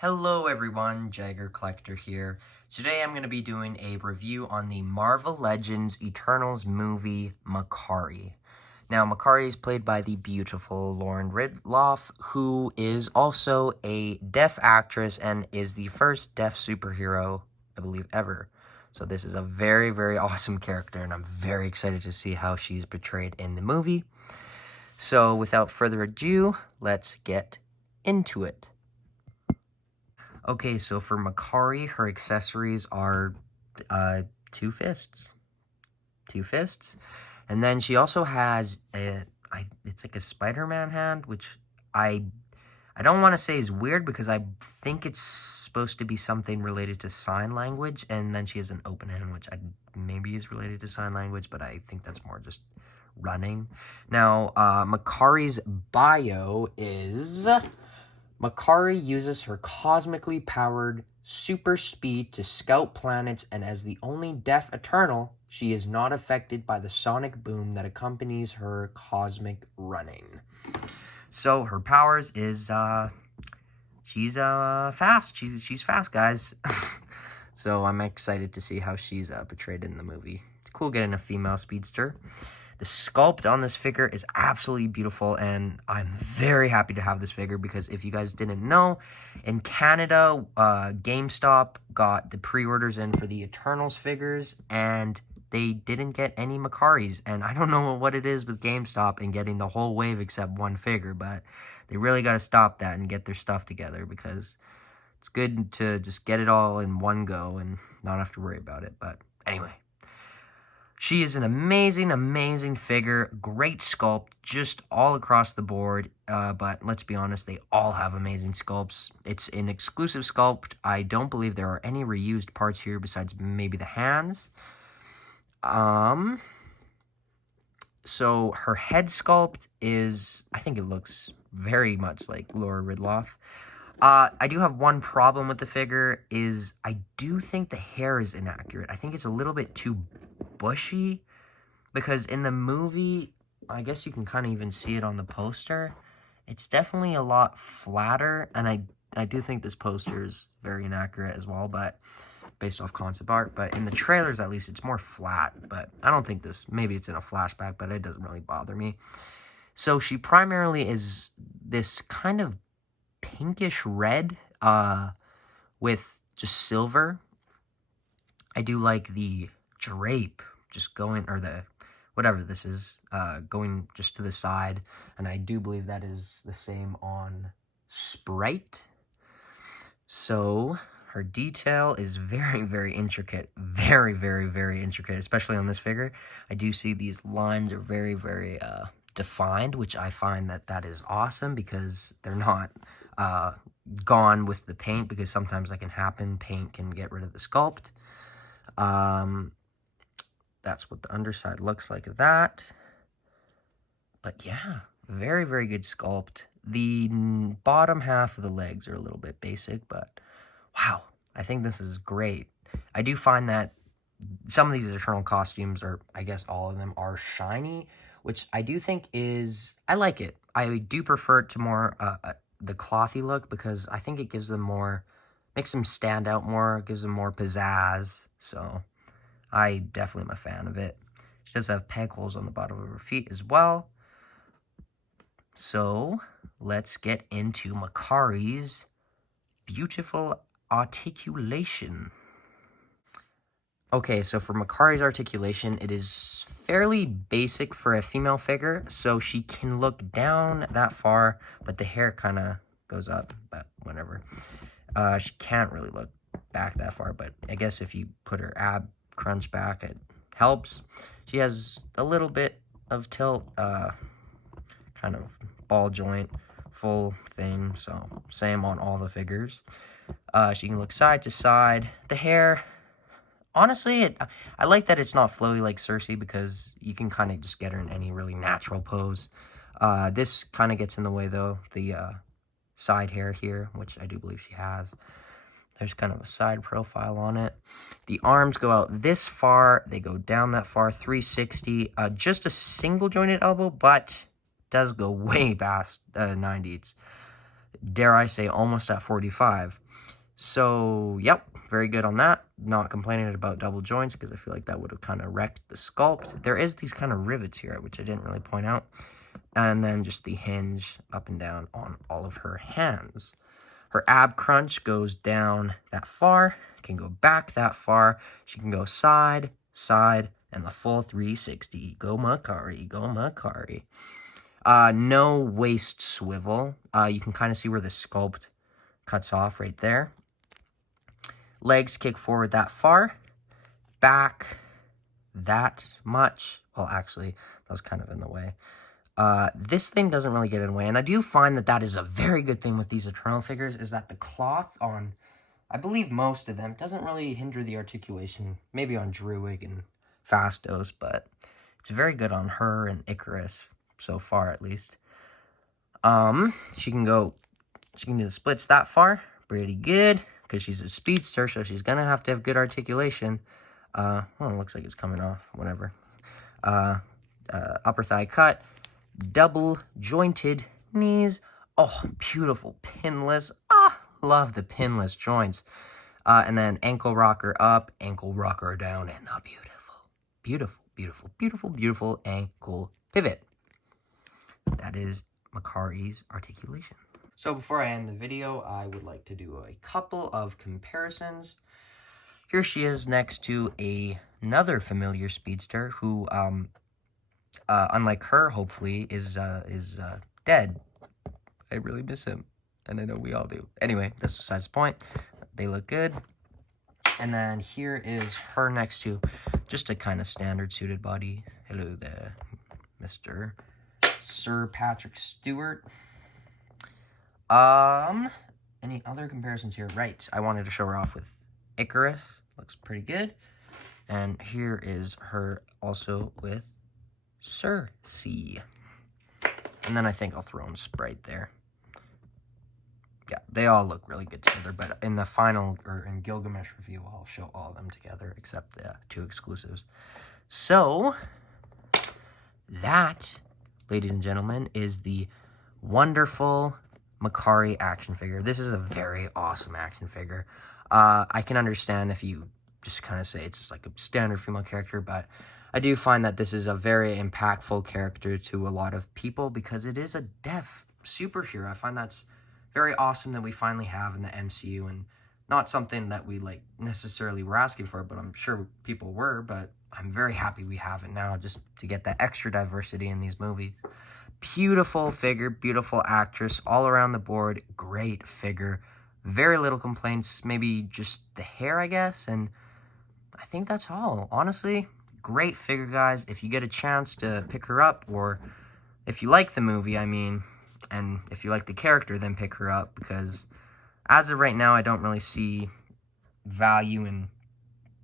Hello everyone, Jagger Collector here. Today I'm going to be doing a review on the Marvel Legends Eternals movie, Makkari. Now, Makkari is played by the beautiful Lauren Ridloff, who is also a deaf actress and is the first deaf superhero, I believe, ever. So this is a very, very awesome character, and I'm very excited to see how she's portrayed in the movie. So without further ado, let's get into it. Okay, so for Makkari, her accessories are two fists. Two fists. And then she also has it's like a Spider-Man hand, which I don't want to say is weird because I think it's supposed to be something related to sign language. And then she has an open hand, which maybe is related to sign language, but I think that's more just running. Now, Makkari's bio is... Makkari uses her cosmically powered super speed to scout planets, and as the only deaf Eternal, she is not affected by the sonic boom that accompanies her cosmic running. So her powers is she's fast. She's fast, guys. So I'm excited to see how she's portrayed in the movie. It's cool getting a female speedster. The sculpt on this figure is absolutely beautiful, and I'm very happy to have this figure because if you guys didn't know, in Canada, GameStop got the pre-orders in for the Eternals figures, and they didn't get any Makkaris, and I don't know what it is with GameStop and getting the whole wave except one figure, but they really got to stop that and get their stuff together because it's good to just get it all in one go and not have to worry about it, but anyway. She is an amazing, amazing figure. Great sculpt, just all across the board. But let's be honest, they all have amazing sculpts. It's an exclusive sculpt. I don't believe there are any reused parts here besides maybe the hands. So her head sculpt is, I think it looks very much like Laura Ridloff. I do have one problem with the figure is I do think the hair is inaccurate. I think it's a little bit too bushy because in the movie, I guess you can kind of even see it on the poster. It's definitely a lot flatter, and I do think this poster is very inaccurate as well, but based off concept art. But in the trailers, at least, it's more flat. But I don't think maybe it's in a flashback, but it doesn't really bother me. So she primarily is this kind of pinkish red with just silver. I do like the drape just going, or the whatever this is, going just to the side, and I do believe that is the same on Sprite. So her detail is very, very intricate, very, very, very intricate, especially on this figure. I do see these lines are very, very defined, which I find that is awesome because they're not gone with the paint, because sometimes that can happen. Paint can get rid of the sculpt. That's what the underside looks like of that. But yeah, very, very good sculpt. The bottom half of the legs are a little bit basic, but wow, I think this is great. I do find that some of these Eternal costumes, or I guess all of them, are shiny, which I do think is, I like it. I do prefer it to more the clothy look because I think it gives them more, makes them stand out more, gives them more pizzazz, so I definitely am a fan of it. She does have peg holes on the bottom of her feet as well. So let's get into Makkari's beautiful articulation. Okay, so for Makkari's articulation, it is fairly basic for a female figure. So she can look down that far, but the hair kind of goes up, but whatever. She can't really look back that far, but I guess if you put her ab crunch back, it helps. She has a little bit of tilt, kind of ball joint, full thing, so same on all the figures. She can look side to side. The hair, honestly, I like that it's not flowy like Cersei because you can kind of just get her in any really natural pose. This kind of gets in the way though, the side hair here, which I do believe she has. There's kind of a side profile on it. The arms go out this far. They go down that far, 360. Just a single jointed elbow, but does go way past 90. dare I say, almost at 45. So, yep, very good on that. Not complaining about double joints because I feel like that would have kind of wrecked the sculpt. There is these kind of rivets here, which I didn't really point out. And then just the hinge up and down on all of her hands. Her ab crunch goes down that far, can go back that far. She can go side, side, and the full 360. Go Makkari, go Makkari. No waist swivel. You can kind of see where the sculpt cuts off right there. Legs kick forward that far. Back that much. Well, actually, that was kind of in the way. This thing doesn't really get in the way. And I do find that that is a very good thing with these Eternal figures, is that the cloth on, I believe most of them, doesn't really hinder the articulation. Maybe on Druig and Fastos, but it's very good on her and Icarus, so far at least. She can do the splits that far. Pretty good, because she's a speedster, so she's going to have good articulation. Well, it looks like it's coming off, whatever. Upper thigh cut. Double jointed knees. Oh, beautiful pinless. Love the pinless joints. And then ankle rocker up, ankle rocker down, and a beautiful ankle pivot. That is Makkari's articulation. So before I end the video, I would like to do a couple of comparisons. Here she is next to another familiar speedster who, unlike her, hopefully, is dead. I really miss him, and I know we all do. Anyway, that's besides the point. They look good. And then here is her next to just a kind of standard suited body. Hello there, Mr. Sir Patrick Stewart. Any other comparisons here? Right, I wanted to show her off with Icarus. Looks pretty good. And here is her also with Cersei. And then I think I'll throw in Sprite there. Yeah, they all look really good together, but in the final, or in Gilgamesh review, I'll show all of them together, except the 2 exclusives. So, that, ladies and gentlemen, is the wonderful Makkari action figure. This is a very awesome action figure. I can understand if you just kind of say it's just like a standard female character, but I do find that this is a very impactful character to a lot of people because it is a deaf superhero. I find that's very awesome that we finally have in the MCU, and not something that we like necessarily were asking for, but I'm sure people were, but I'm very happy we have it now just to get that extra diversity in these movies. Beautiful figure, beautiful actress, all around the board, great figure. Very little complaints, maybe just the hair, I guess, and I think that's all. Honestly, great figure, guys. If you get a chance to pick her up, or if you like the movie, I mean, and if you like the character, then pick her up, because as of right now, I don't really see value in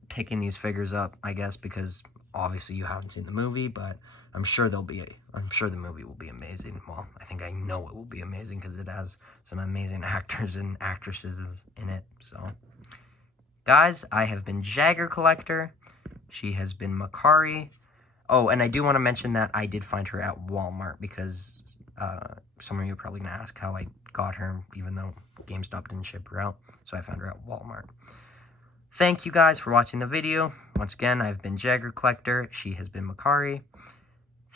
picking these figures up, I guess, because obviously you haven't seen the movie, but I'm sure the movie will be amazing. Well, I think I know it will be amazing because it has some amazing actors and actresses in it. So, guys, I have been Jagger Collector. She has been Makkari. Oh, and I do want to mention that I did find her at Walmart because some of you are probably going to ask how I got her, even though GameStop didn't ship her out. So I found her at Walmart. Thank you guys for watching the video. Once again, I've been Jagger Collector. She has been Makkari.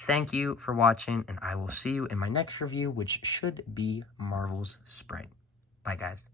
Thank you for watching, and I will see you in my next review, which should be Marvel's Sprite. Bye, guys.